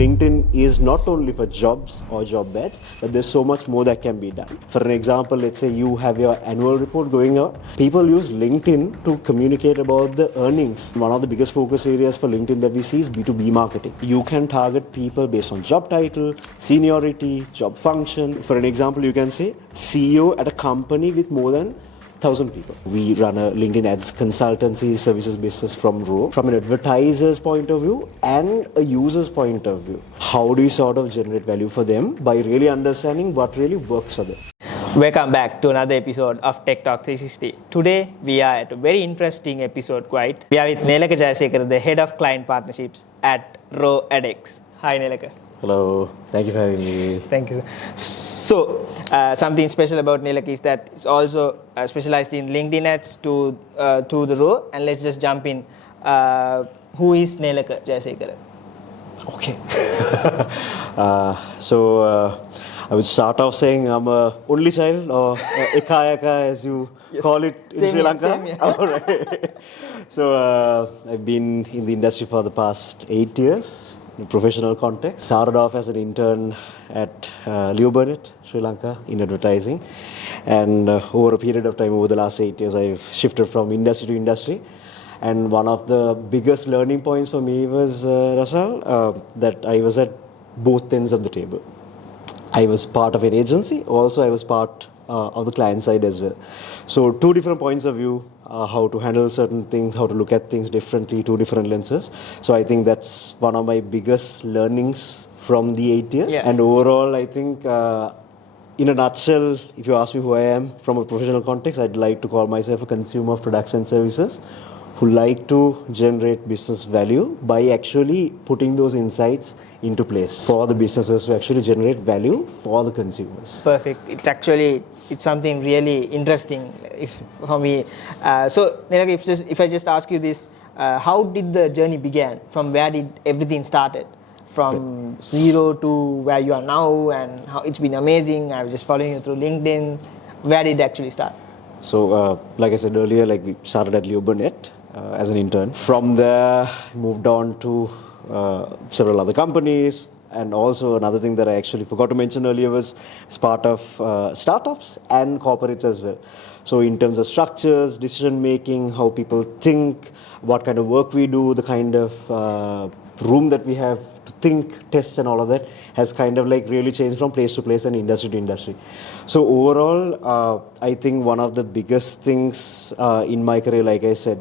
LinkedIn is not only for jobs or job ads, but there's so much more that can be done. For an example, let's say you have your annual report going out. People use LinkedIn to communicate about the earnings. One of the biggest focus areas for LinkedIn that we see is B2B marketing. You can target people based on job title, seniority, job function. For an example, you can say CEO at a company with more than 1,000 people. We run a LinkedIn ads consultancy services business from Row. From an advertiser's point of view and a user's point of view, how do you sort of generate value for them by really understanding what really works for them? Welcome back to another episode of Tech Talk 360. Today we are at a very interesting episode quite. We are with Nelaka Jayasekara, the head of client partnerships at Row edX. Hi Nelaka. Hello, thank you for having me. Thank you. So, something special about Nelaka is that it's also specialized in LinkedIn ads to the Row. And let's just jump in. Who is Nelaka Jayasekara? Okay. I would start off saying I'm a only child, or ekayaka as you call it in Sri Lanka. Same, yeah. All right. So I've been in the industry for the past 8 years. In a professional context. Started off as an intern at Leo Burnett, Sri Lanka, in advertising. And over a period of time, over the last 8 years, I've shifted from industry to industry. And one of the biggest learning points for me was, Rasal, that I was at both ends of the table. I was part of an agency, also I was part of the client side as well. So two different points of view, how to handle certain things, how to look at things differently, two different lenses. So I think that's one of my biggest learnings from the 8 years. Yeah. And overall, I think in a nutshell, if you ask me who I am from a professional context, I'd like to call myself a consumer of products and services who like to generate business value by actually putting those insights into place for the businesses to actually generate value for the consumers. Perfect. It's something really interesting for me. So, Nelaka, if I just ask you this, how did the journey begin? From where did everything started? From zero to where you are now, and how it's been amazing. I was just following you through LinkedIn. Where did it actually start? So, like I said earlier, we started at Leo Burnett as an intern. From there, moved on to several other companies. And also another thing that I actually forgot to mention earlier was as part of startups and corporates as well. So in terms of structures, decision making, how people think, what kind of work we do, the kind of room that we have to think, test and all of that has kind of really changed from place to place and industry to industry. So overall, I think one of the biggest things in my career, like I said,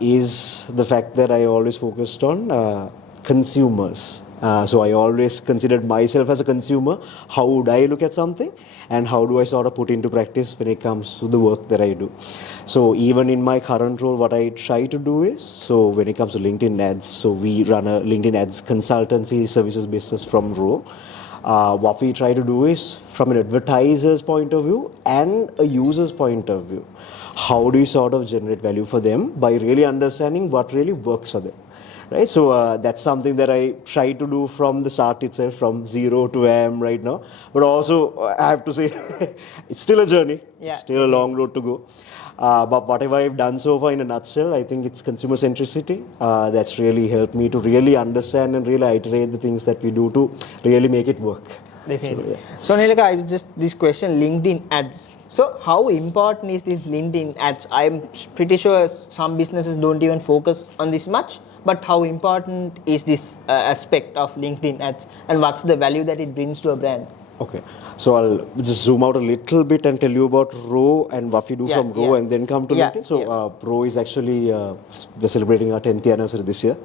is the fact that I always focused on consumers. So I always considered myself as a consumer. How would I look at something and how do I sort of put into practice when it comes to the work that I do? So even in my current role, what I try to do is, so when it comes to LinkedIn ads, so we run a LinkedIn ads consultancy services business from Row. What we try to do is, from an advertiser's point of view and a user's point of view, how do you sort of generate value for them by really understanding what really works for them? Right, so that's something that I try to do from the start itself, from zero to where I am right now. But also, I have to say, it's still a journey, still a long road to go. But whatever I've done so far in a nutshell, I think it's consumer centricity. That's really helped me to really understand and really iterate the things that we do to really make it work. Definitely. So Nelaka, this question, LinkedIn ads. So how important is this LinkedIn ads? I'm pretty sure some businesses don't even focus on this much. But how important is this aspect of LinkedIn ads, and what's the value that it brings to a brand? Okay, so I'll just zoom out a little bit and tell you about Row and what we do from Row and then come to LinkedIn. So Row is actually, we're celebrating our 10th anniversary this year.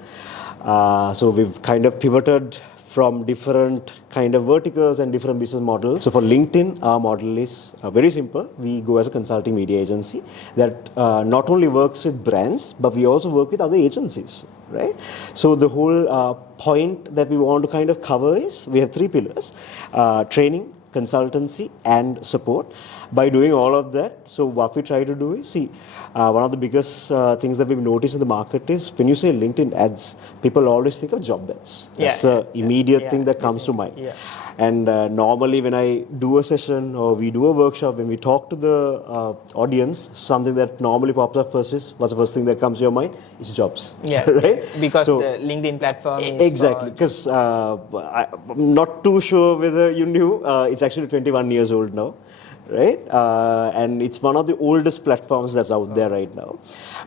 So we've kind of pivoted from different kind of verticals and different business models. So for LinkedIn, our model is very simple. We go as a consulting media agency that not only works with brands, but we also work with other agencies, right? So the whole point that we want to kind of cover is, we have 3 pillars, training, consultancy and support. By doing all of that, so what we try to do is, one of the biggest things that we've noticed in the market is, when you say LinkedIn ads, people always think of job ads. That's the immediate thing that comes to mind. And normally when I do a session or we do a workshop, when we talk to the audience, something that normally pops up first is, what's the first thing that comes to your mind? It's jobs. Yeah, right? because So, the LinkedIn platform is exactly, because I'm not too sure whether you knew, it's actually 21 years old now, right? And it's one of the oldest platforms that's out there right now.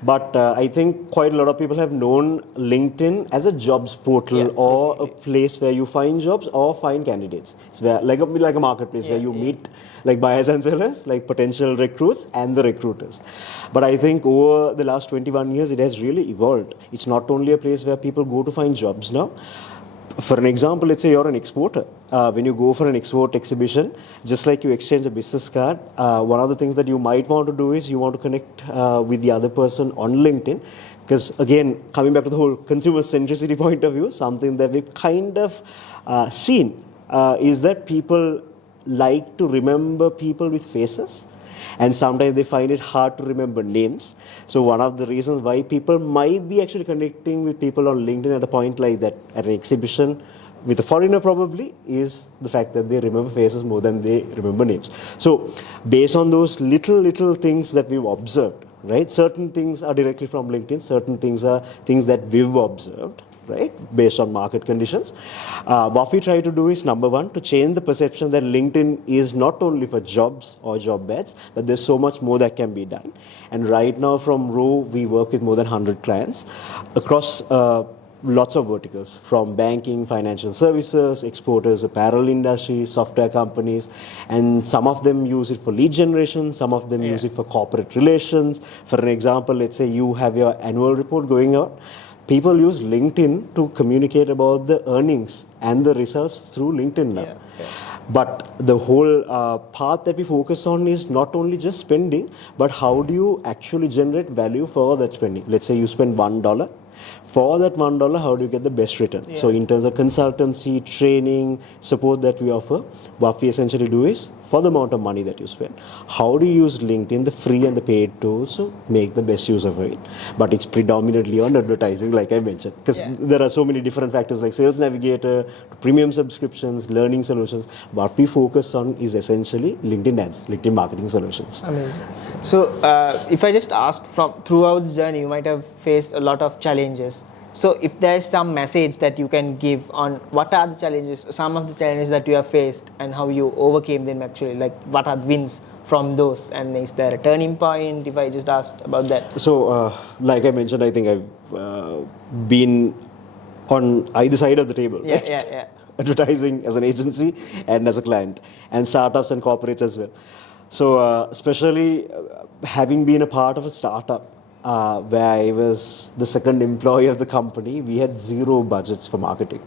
But I think quite a lot of people have known LinkedIn as a jobs portal or a place where you find jobs or find candidates. It's where, like a marketplace where you meet like buyers and sellers, like potential recruits and the recruiters. But I think over the last 21 years, it has really evolved. It's not only a place where people go to find jobs now. For an example, let's say you're an exporter. When you go for an export exhibition, just like you exchange a business card, one of the things that you might want to do is you want to connect with the other person on LinkedIn. Because again, coming back to the whole consumer centricity point of view, something that we've kind of seen is that people like to remember people with faces. And sometimes they find it hard to remember names. So one of the reasons why people might be actually connecting with people on LinkedIn at a point like that, at an exhibition with a foreigner probably, is the fact that they remember faces more than they remember names. So based on those little things that we've observed, right? Certain things are directly from LinkedIn, certain things are things that we've observed, right, based on market conditions. What we try to do is, number one, to change the perception that LinkedIn is not only for jobs or job ads, but there's so much more that can be done. And right now from Row, we work with more than 100 clients across lots of verticals, from banking, financial services, exporters, apparel industry, software companies, and some of them use it for lead generation, some of them use it for corporate relations. For an example, let's say you have your annual report going out. People use LinkedIn to communicate about the earnings and the results through LinkedIn now. But the whole path that we focus on is not only just spending, but how do you actually generate value for that spending? Let's say you spend $1. For that $1, how do you get the best return? So in terms of consultancy, training, support that we offer, what we essentially do is, for the amount of money that you spend, how do you use LinkedIn, the free and the paid tools, to make the best use of it? But it's predominantly on advertising, like I mentioned, because there are so many different factors like Sales Navigator, premium subscriptions, learning solutions. What we focus on is essentially LinkedIn ads, LinkedIn marketing solutions. Amazing. So if I just ask, from throughout the journey, you might have faced a lot of challenges. So if there is some message that you can give on what are the challenges, some of the challenges that you have faced and how you overcame them actually, like what are the wins from those, and is there a turning point, if I just asked about that? So like I mentioned, I think I've been on either side of the table, right? Advertising as an agency and as a client, and startups and corporates as well. So especially having been a part of a startup, where I was the second employee of the company, we had zero budgets for marketing.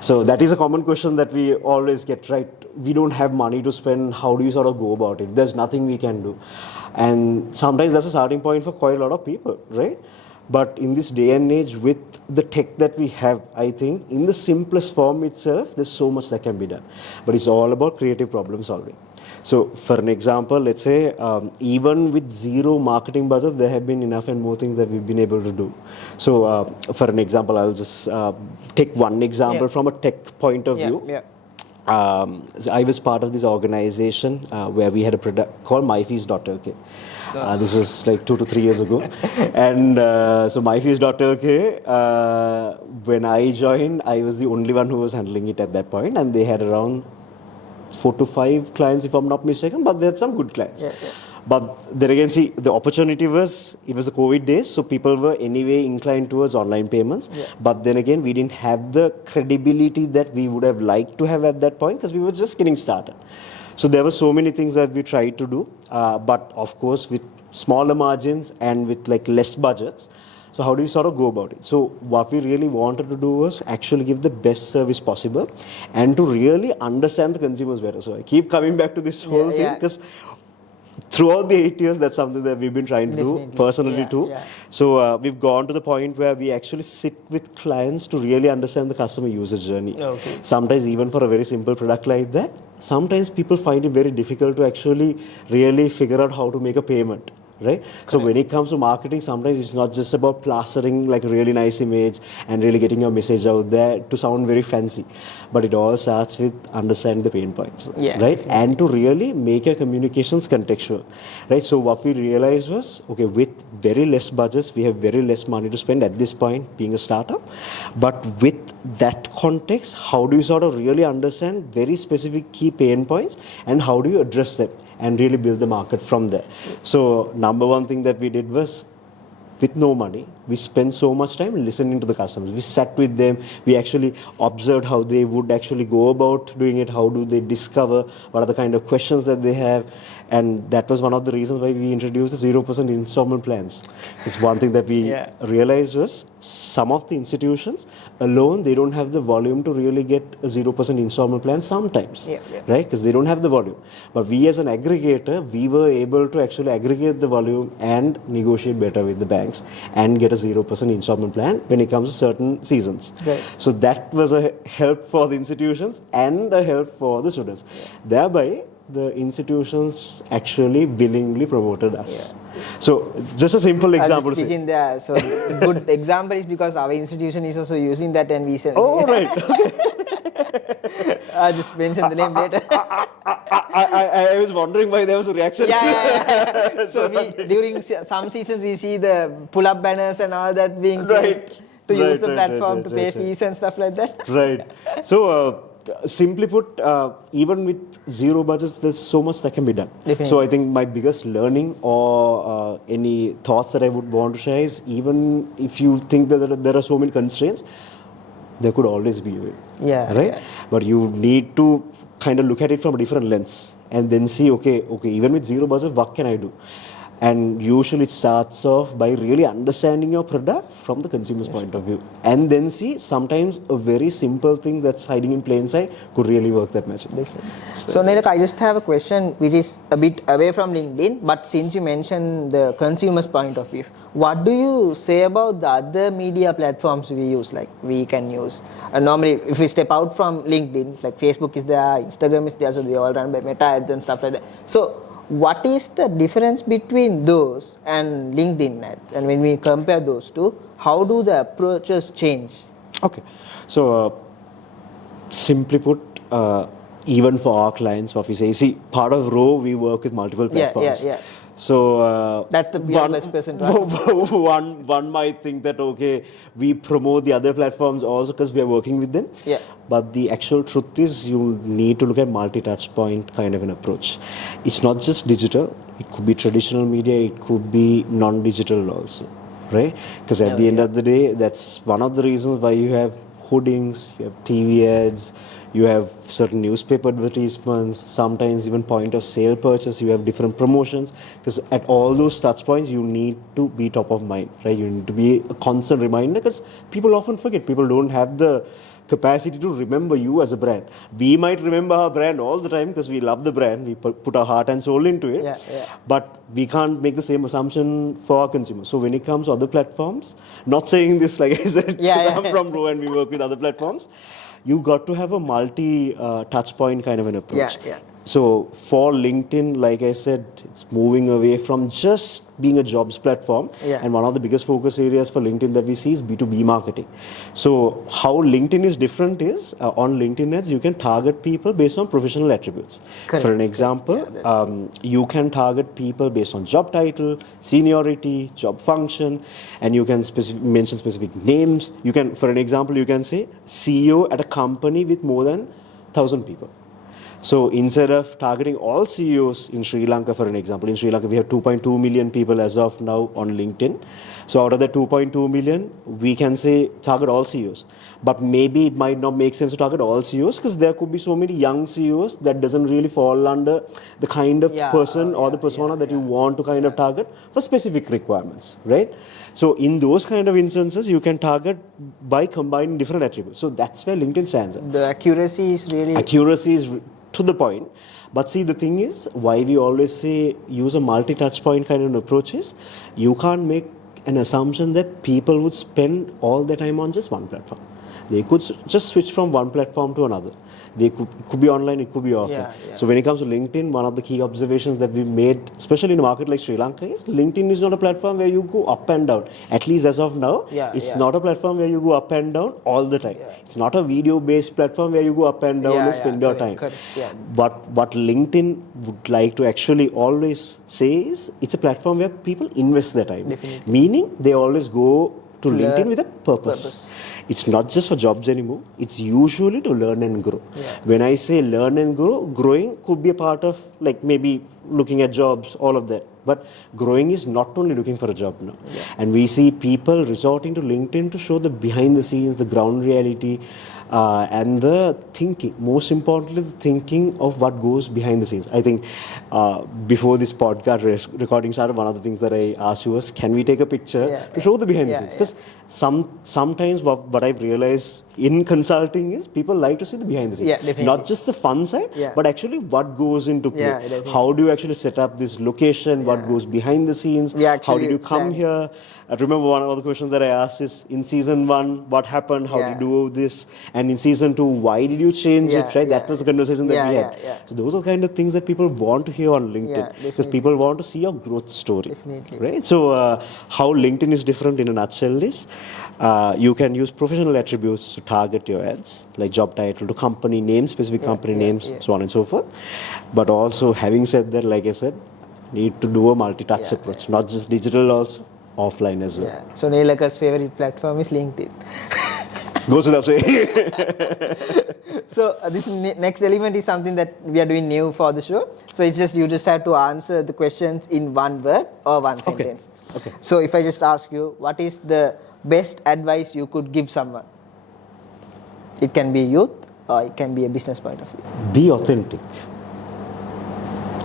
So that is a common question that we always get, right? We don't have money to spend. How do you sort of go about it? There's nothing we can do. And sometimes that's a starting point for quite a lot of people, right? But in this day and age, with the tech that we have, I think in the simplest form itself, there's so much that can be done. But it's all about creative problem solving. So for an example, let's say even with zero marketing budget, there have been enough and more things that we've been able to do. So for an example, I'll just take one example from a tech point of view. So I was part of this organization where we had a product called myfees.lk. This was like 2 to 3 years ago. And so myfees.lk, when I joined, I was the only one who was handling it at that point, and they had around 4 to 5 clients, if I'm not mistaken, but they had some good clients. But then again, see, the opportunity was, it was the COVID days, so people were anyway inclined towards online payments. But then again, we didn't have the credibility that we would have liked to have at that point, because we were just getting started. So there were so many things that we tried to do, but of course with smaller margins and with like less budgets. So how do you sort of go about it? So what we really wanted to do was actually give the best service possible and to really understand the consumers better. So I keep coming back to this whole thing, because throughout the 8 years, that's something that we've been trying to do personally too. So we've gone to the point where we actually sit with clients to really understand the customer user journey. Sometimes even for a very simple product like that, sometimes people find it very difficult to actually really figure out how to make a payment. right? So when it comes to marketing, sometimes it's not just about plastering like a really nice image and really getting your message out there to sound very fancy, but it all starts with understanding the pain points, Yeah, right? definitely. And to really make your communications contextual, right? So what we realized was, okay, with very less budgets, we have very less money to spend at this point, being a startup. But with that context, how do you sort of really understand very specific key pain points and how do you address them and really build the market from there? So number one thing that we did was, with no money, we spent so much time listening to the customers. We sat with them, we actually observed how they would actually go about doing it, how do they discover, what are the kind of questions that they have. And that was one of the reasons why we introduced the 0% installment plans. It's one thing that we realized was, some of the institutions alone, they don't have the volume to really get a 0% installment plan sometimes, right? Because they don't have the volume. But we as an aggregator, we were able to actually aggregate the volume and negotiate better with the banks and get a 0% installment plan when it comes to certain seasons. Right. So that was a help for the institutions and a help for the students. Thereby, the institutions actually willingly promoted us. So just a simple example. Speaking there, so the good example is because our institution is also using that, and we said, oh, right. I just mention the name later. I was wondering why there was a reaction. So during some seasons, we see the pull-up banners and all that being placed to use the platform to pay fees and stuff like that. Right. So simply put, even with zero budgets, there's so much that can be done. Definitely. So I think my biggest learning or any thoughts that I would want to share is, even if you think that there are so many constraints, there could always be a way. Right? But you need to kind of look at it from a different lens and then see, okay, even with zero budget, what can I do? And usually it starts off by really understanding your product from the consumer's point of view. And then see, sometimes a very simple thing that's hiding in plain sight could really work that magic. So Nelaka, I just have a question which is a bit away from LinkedIn, but since you mentioned the consumer's point of view, what do you say about the other media platforms we use, like we can use? Normally, if we step out from LinkedIn, like Facebook is there, Instagram is there, so they all run by Meta ads and stuff like that. So what is the difference between those and LinkedIn ads? And when we compare those two, how do the approaches change? Okay. So simply put, even for our clients, what we say, see, part of Row, we work with multiple platforms. So that's the best person to ask. one might think that, okay, we promote the other platforms also because we are working with them. But the actual truth is, you need to look at multi-touch point kind of an approach. It's not just digital. It could be traditional media. It could be non-digital also, right? Because at the end of the day, that's one of the reasons why you have hoardings, you have TV ads, you have certain newspaper advertisements, sometimes even point of sale purchase, you have different promotions. Because at all those touch points, you need to be top of mind, right? You need to be a constant reminder, because people often forget. People don't have the capacity to remember you as a brand. We might remember our brand all the time because we love the brand, we put our heart and soul into it, but we can't make the same assumption for our consumers. So when it comes to other platforms, not saying this like I said, because I'm from Row and we work with other platforms, you got to have a multi-touch point kind of an approach. So for LinkedIn, like I said, it's moving away from just being a jobs platform. And one of the biggest focus areas for LinkedIn that we see is B2B marketing. So how LinkedIn is different is, on LinkedIn ads, you can target people based on professional attributes. For an example, you can target people based on job title, seniority, job function, and you can mention specific names. You can, for an example, you can say CEO at a company with more than 1,000 people. So instead of targeting all CEOs in Sri Lanka, for an example, in Sri Lanka we have 2.2 million people as of now on LinkedIn. So out of the 2.2 million, we can say target all CEOs. But maybe it might not make sense to target all CEOs because there could be so many young CEOs that doesn't really fall under the kind of person or the persona that you want to kind of target for specific requirements, right? So in those kind of instances, you can target by combining different attributes. So that's where LinkedIn stands at. The accuracy is really... Accuracy is to the point. But see, the thing is, why we always say use a multi-touch point kind of approach is, you can't make an assumption that people would spend all their time on just one platform. They could just switch from one platform to another. They could be online, it could be offline. Yeah. So when it comes to LinkedIn, one of the key observations that we made, especially in a market like Sri Lanka, is LinkedIn is not a platform where you go up and down. At least as of now, it's not a platform where you go up and down all the time. It's not a video-based platform where you go up and down and spend your time. Correct. Yeah. But what LinkedIn would like to actually always say is, it's a platform where people invest their time. Definitely. Meaning, they always go to Learn. LinkedIn with a purpose. It's not just for jobs anymore. It's usually to learn and grow. Yeah. When I say learn and grow, growing could be a part of like maybe looking at jobs, all of that. But growing is not only looking for a job now. Yeah. And we see people resorting to LinkedIn to show the behind the scenes, the ground reality, and the thinking. Most importantly, the thinking of what goes behind the scenes. I think before this podcast recording started, one of the things that I asked you was, can we take a picture to show the behind the scenes? Because sometimes what I've realized in consulting is people like to see the behind the scenes. Not just the fun side, but actually what goes into play. How do you actually set up this location? What goes behind the scenes? How did you come here? I remember one of the questions that I asked is, in season 1, what happened? How did you do this? And in season 2, why did you change it? Right? That was the conversation that we had. So those are kind of things that people want to hear on LinkedIn, because people want to see your growth story. Right? So how LinkedIn is different in a nutshell is, you can use professional attributes to target your ads, like job title to company name, specific company names, so on and so forth. But also, having said that, like I said, need to do a multi-touch approach, not just digital, also offline as well. So Nelaka's favorite platform is LinkedIn. Goes without saying. So this next element is something that we are doing new for the show. So it's just, you just have to answer the questions in one word or one sentence. Okay. So if I just ask you, what is the best advice you could give someone? It can be youth or it can be a business point of view. Be authentic.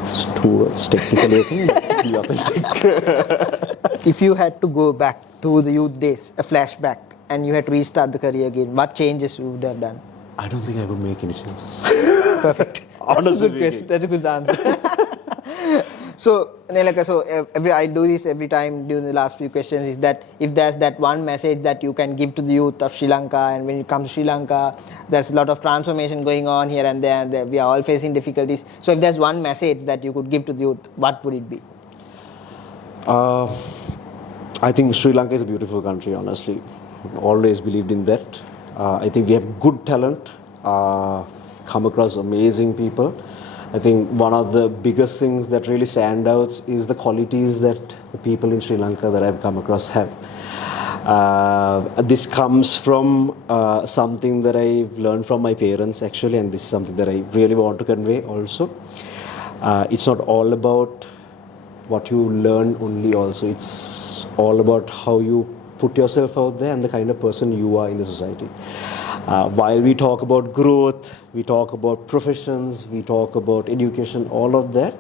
It's 2 words technically, I think, but be authentic. If you had to go back to the youth days, a flashback, and you had to restart the career again, what changes you would have done? I don't think I would make any changes. Perfect. Honestly, that's a good answer. So, Nelaka, I do this every time during the last few questions, is that if there's that one message that you can give to the youth of Sri Lanka, and when it comes to Sri Lanka, there's a lot of transformation going on here and there, and we are all facing difficulties. So if there's one message that you could give to the youth, what would it be? I think Sri Lanka is a beautiful country, honestly. Always believed in that. I think we have good talent, come across amazing people. I think one of the biggest things that really stand out is the qualities that the people in Sri Lanka that I've come across have. This comes from something that I've learned from my parents, actually, and this is something that I really want to convey also. It's not all about what you learn only also. It's all about how you put yourself out there and the kind of person you are in the society. While we talk about growth, we talk about professions, we talk about education, all of that,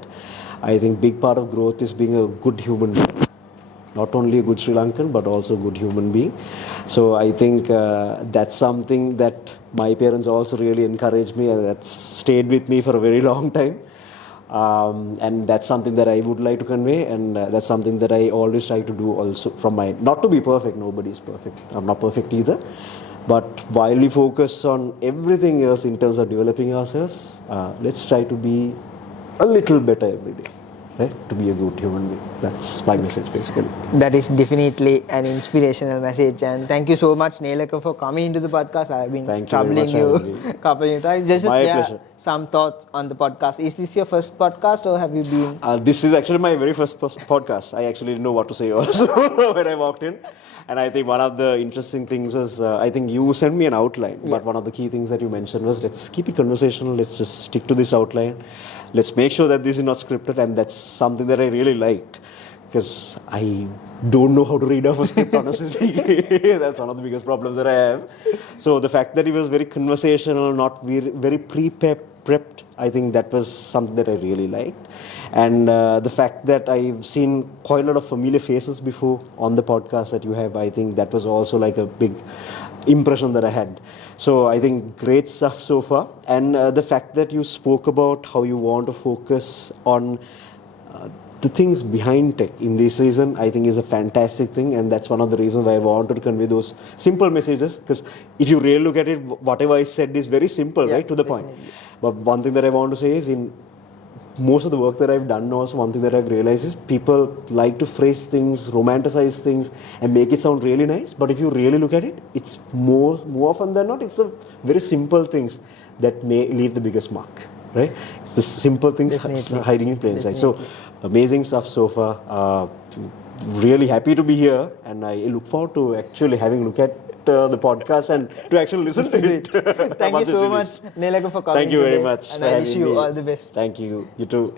I think big part of growth is being a good human being. Not only a good Sri Lankan, but also a good human being. So I think that's something that my parents also really encouraged me, and that's stayed with me for a very long time. And that's something that I would like to convey, and that's something that I always try to do also from my, not to be perfect, nobody is perfect, I'm not perfect either, but while we focus on everything else in terms of developing ourselves, let's try to be a little better every day, right? To be a good human being. That's my message basically. That is definitely an inspirational message, and thank you so much, Nelaka, for coming into the podcast. I've been troubling you a couple of times. Just share some thoughts on the podcast. Is this your first podcast, or have you been? This is actually my very first podcast. I actually didn't know what to say also when I walked in. And I think one of the interesting things was, I think you sent me an outline, but one of the key things that you mentioned was, let's keep it conversational, let's just stick to this outline. Let's make sure that this is not scripted, and that's something that I really liked, because I don't know how to read off a script, honestly. That's one of the biggest problems that I have. So the fact that it was very conversational, not very prepped, I think that was something that I really liked. And the fact that I've seen quite a lot of familiar faces before on the podcast that you have, I think that was also like a big impression that I had. So I think great stuff so far. And the fact that you spoke about how you want to focus on the things behind tech in this season, I think, is a fantastic thing, and that's one of the reasons why I wanted to convey those simple messages. Because if you really look at it, whatever I said is very simple, right, to the point. But one thing that I want to say is, in most of the work that I've done, also one thing that I've realized is people like to phrase things, romanticize things, and make it sound really nice. But if you really look at it, it's more often than not, it's the very simple things that may leave the biggest mark, right? It's the simple things hiding in plain sight. So amazing stuff so far. Really happy to be here, and I look forward to actually having a look at the podcast and to actually listen to it. Thank you so much, Nelaka, for coming. Thank you very today, much. and I wish you all the best. Thank you. You too.